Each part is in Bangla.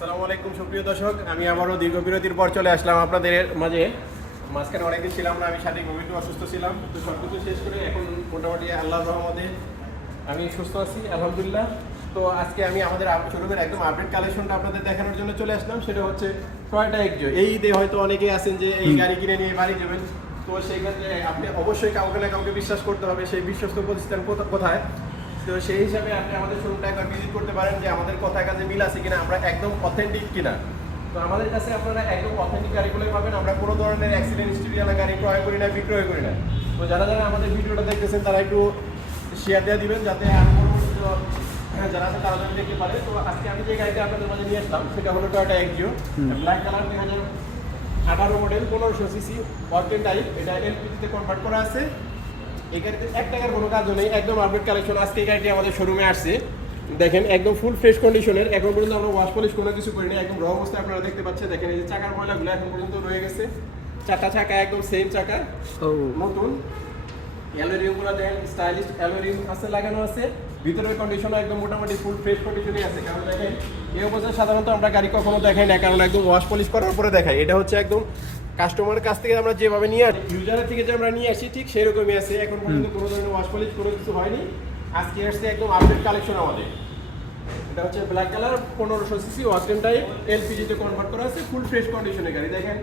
আসসালামু আলাইকুম সুপ্রিয় দর্শক, আমি আবারও দীর্ঘ বিরতির পর চলে আসলাম আপনাদের মাঝে। মাঝখানে অনেকদিন ছিলাম না, আমি শারীরিক একটু অসুস্থ ছিলাম, তো সব কিছু শেষ করে এখন মোটামুটি আল্লাহর রহমতে আমি সুস্থ আছি আলহামদুলিল্লাহ। তো আজকে আমি আমাদের শোরুমের একদম আপডেট কালেকশনটা আপনাদের দেখানোর জন্য চলে আসলাম। সেটা হচ্ছে টয়োটা এক্সিও। এই ঈদে হয়তো অনেকেই আছেন যে এই গাড়ি কিনে নিয়ে বাড়ি যাবেন, তো সেই ক্ষেত্রে আপনি অবশ্যই কাউকে না কাউকে বিশ্বাস করতে হবে সেই বিশ্বস্ত প্রতিষ্ঠান কোথায়। তো সেই হিসাবে আপনি আমাদের শোরুমটা একবার ভিজিট করতে পারেন যে আমাদের কথা কাজে মিল আছে কিনা, আমরা একদম অথেন্টিক কিনা। তো আমাদের কাছে আপনারা একদম অথেন্টিক গাড়িগুলোই পাবেন। আমরা কোনো ধরনের অ্যাক্সিডেন্ট হিস্ট্রিওয়ালা গাড়ি ক্রয় করি না, বিক্রয় করি না। তো যারা যারা আমাদের ভিডিওটা দেখতেছেন তারা একটু শেয়ার দিয়ে দিবেন যাতে যারা আছে তারা যেন দেখতে পারে। তো আজকে আমি যে গাড়িটা আপনাদের মাঝে নিয়ে আসলাম সেটা হলো Toyota Axio, black colour, 2018 model, 1500 CC, ওয়ার্কেন টাইপ। এটা এলপিজিতে কনভার্ট করা আছে। এই গাড়িতে 1 টাকার কোনো কাজও নেই, একদম আপডেট কালেকশন। আজকে এই গাড়িটি আমাদের শোরুমে আসছে, দেখেন একদম ফুল ফ্রেশ কন্ডিশনের। এখন পর্যন্ত আমরা ওয়াশ পলিশ কোনো কিছু করিনি, একদম র অবস্থায় আপনারা দেখতে পাচ্ছেন। দেখেন এই যে চাকার ময়লাগুলো এখন পর্যন্ত রয়ে গেছে, চারটা চাকা একদম সেম চাকা, নতুন। অ্যালোরিয়ামগুলো দেখেন স্টাইলিশ অ্যালোরিয়াম আছে, লাগানো আছে। ভিতরের কন্ডিশনও একদম মোটামুটি ফুল ফ্রেশ কন্ডিশনই আছে। কারণ দেখেন এই অবস্থায় সাধারণত আমরা গাড়ি কখনো দেখাই না, কারণ একদম ওয়াশ পলিশ করার পরে দেখাই। এটা হচ্ছে একদম কাস্টমারের কাছ থেকে আমরা যেভাবে নিয়ে আসি, ইউজারের থেকে যে আমরা নিয়ে আসি ঠিক সেরকমই আছে। এখন পর্যন্ত কোনো ধরনের ওয়াশ পলিশ কোনো কিছু হয়নি। আজকে আসছে একদম আপডেট কালেকশন আমাদের। এটা হচ্ছে ব্ল্যাক কালার, 1500 সিসি, ওয়ার্কেন টাইপ, এলপিজিতে কনভার্ট করা আছে, ফুল ফ্রেশ কন্ডিশনের গাড়ি। দেখেন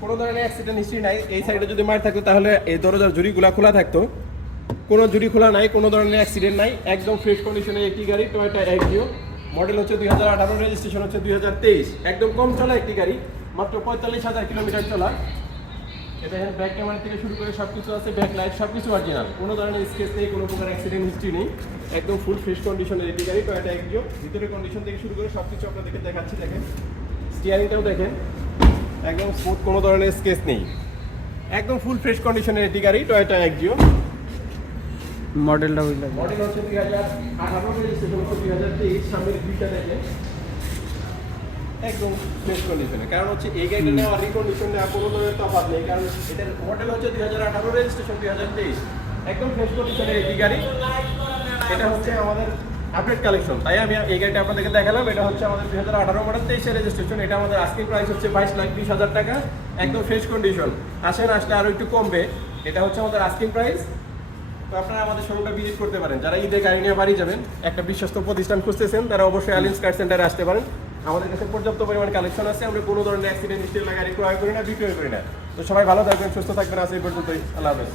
কোনো ধরনের অ্যাক্সিডেন্ট হিস্ট্রি নাই। এই সাইডে যদি মার থাকতো তাহলে এই দরজার জুড়িগুলো খোলা থাকতো, কোনো জুড়ি খোলা নাই, কোনো ধরনের অ্যাক্সিডেন্ট নাই, একদম ফ্রেশ কন্ডিশনের একটি গাড়ি। টয়োটা এক্সিও, মডেল হচ্ছে 2018, রেজিস্ট্রেশন হচ্ছে 2023। একদম কম চলা একটি গাড়ি, মাত্র 45,000 কিলোমিটার চলা। এটা ব্যাক ক্যামেরা থেকে শুরু করে সব কিছু আছে, ব্যাক লাইট সব কিছু অরিজিনাল, কোনো ধরনের স্কেচ নেই, কোনো প্রকার অ্যাক্সিডেন্ট হিস্ট্রি নেই। একদম ফুল ফ্রেশ কন্ডিশনের একটি গাড়ি টয়োটা এক্সিও। ভিতরের কন্ডিশন থেকে শুরু করে সব কিছু আপনাদেরকে দেখাচ্ছি। দেখেন স্টিয়ারিংটাও দেখেন একদম স্মুথ, কোনো ধরনের স্কেচ নেই, একদম ফুল ফ্রেশ কন্ডিশনের একটি গাড়ি টয়োটা এক্সিও। মডেলটা মডেল হচ্ছে 2018, রেজিস্ট্রেশন হচ্ছে 2023। সামনের দুইটা দেখেন একদম ফ্রেশ কন্ডিশনে। কারণ হচ্ছে এই গাড়িটা নেওয়া রিকন্ডিশন নেওয়া কোনো ধরনের তফাৎ নেই, কারণ এটার মডেল হচ্ছে 2018, রেজিস্ট্রেশন 2023। একদম ফ্রেশ কন্ডিশনের এই গাড়ি। এটা হচ্ছে আমাদের আপডেট কালেকশন, তাই আমি এই গাড়িটা আপনাদেরকে দেখালাম। এটা হচ্ছে আমাদের 2018 মডেল, 23 রেজিস্ট্রেশন। এটা আমাদের আজকের প্রাইস হচ্ছে 22,20,000 টাকা, একদম ফ্রেশ কন্ডিশন। আসেন, আসলে আরও একটু কমবে। এটা হচ্ছে আমাদের আস্কিং প্রাইস। তো আপনারা আমাদের শোরুমটা ভিজিট করতে পারেন। যারা ঈদে গাড়ি নিয়ে বাড়ি যাবেন, একটা বিশ্বস্ত প্রতিষ্ঠান খুঁজতেছেন, তারা অবশ্যই আলিন্স কার সেন্টারে আসতে পারেন। আমাদের কাছে পর্যাপ্ত পরিমাণ কালেকশন আছে। আমরা কোনো ধরনের অ্যাক্সিডেন্ট হিস্ট্রি গাড়ি ক্রয় করি না, বিক্রয় করি না। তো সবাই ভালো থাকবেন, সুস্থ থাকবেন। আজ এই পর্যন্তই, আল্লাহ হাফেজ।